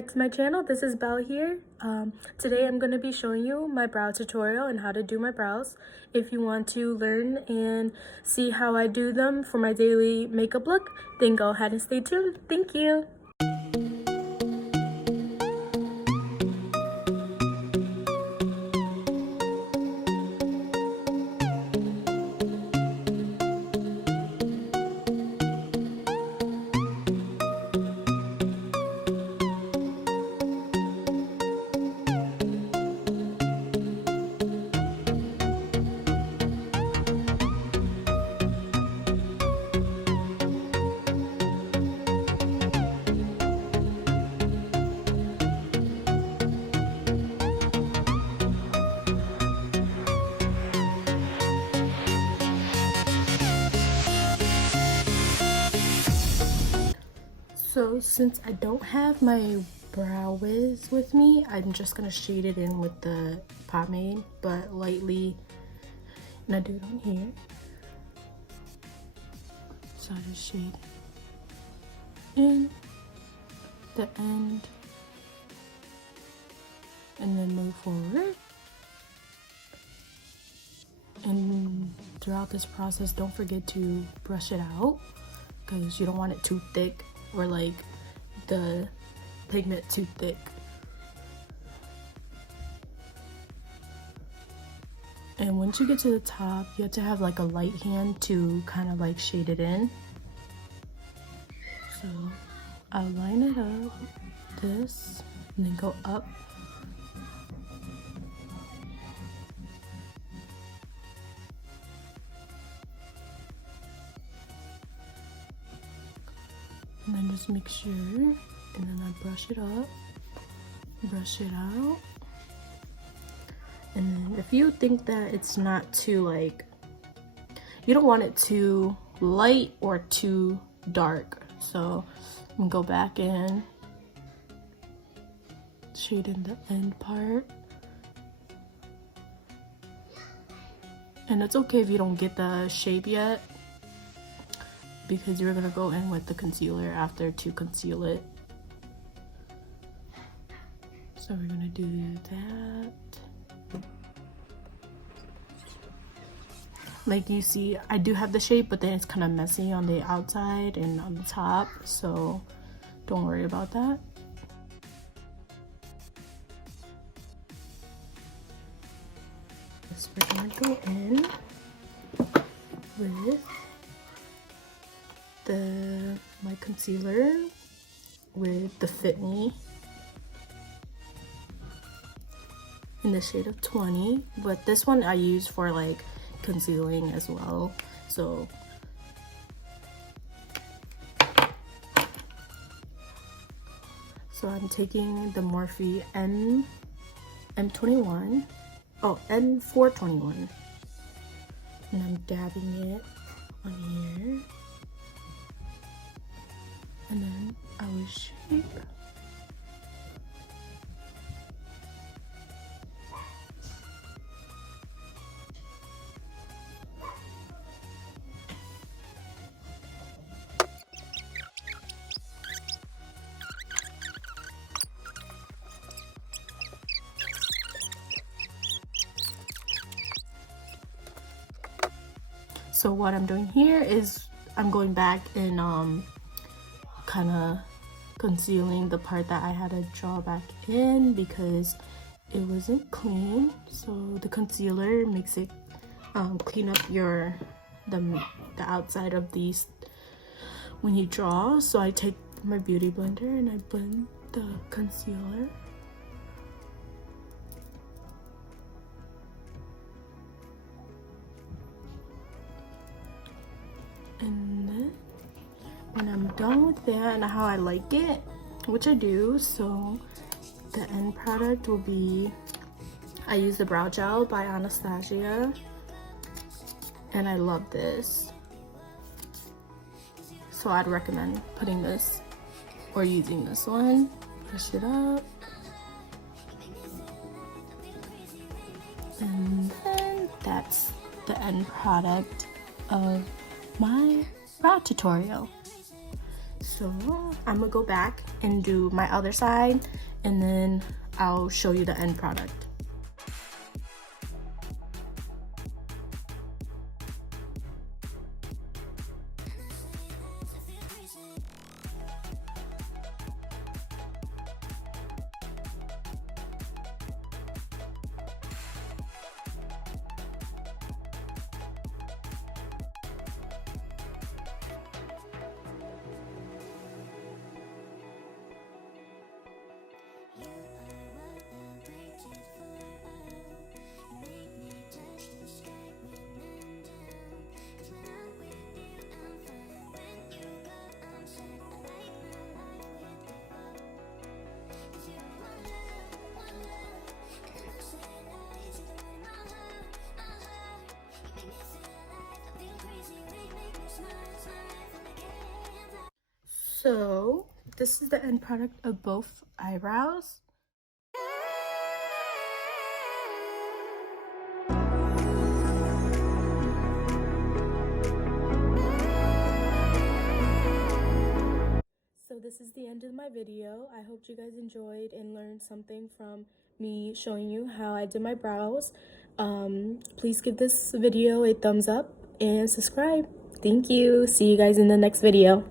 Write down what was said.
back to my channel. This is Belle here. Today I'm going to be showing you my brow tutorial and how to do my brows. If you want to learn and see how I do them for my daily makeup look, then go ahead and stay tuned. Thank you. So since I don't have my brow wiz with me, I'm just gonna shade it in with the pomade, but lightly. And I do it on here. So I just shade in the end and then move forward. And throughout this process, don't forget to brush it out because you don't want it too thick or like the pigment too thick. And once you get to the top, you have to have like a light hand to kind of like shade it in. So I'll line it up, this, and then go up. And then just make sure, and then I brush it up, brush it out. And then if you think that it's not too like, you don't want it too light or too dark. So I'm gonna go back in, shade in the end part. And it's okay if you don't get the shape yet, because you're gonna go in with the concealer after to conceal it. So we're gonna do that. Like you see, I do have the shape, but then it's kind of messy on the outside and on the top, so don't worry about that. So we're gonna go in with my concealer with the Fit Me in the shade of 20, but this one I use for like concealing as well. So I'm taking the Morphe M21, oh N421, and I'm dabbing it on here. And then I will shape. So what I'm doing here is I'm going back and kind of concealing the part that I had to draw back in because it wasn't clean. So the concealer makes it clean up the outside of these when you draw. So I take my beauty blender and I blend the concealer. And then when I'm done with that and how I like it, which I do, so the end product will be, I use the brow gel by Anastasia, and I love this. So I'd recommend putting this or using this one. Brush it up. And then that's the end product of my brow tutorial. So I'm gonna go back and do my other side, and then I'll show you the end product. So this is the end product of both eyebrows. So this is the end of my video. I hope you guys enjoyed and learned something from me showing you how I did my brows. Please give this video a thumbs up and subscribe. Thank you. See you guys in the next video.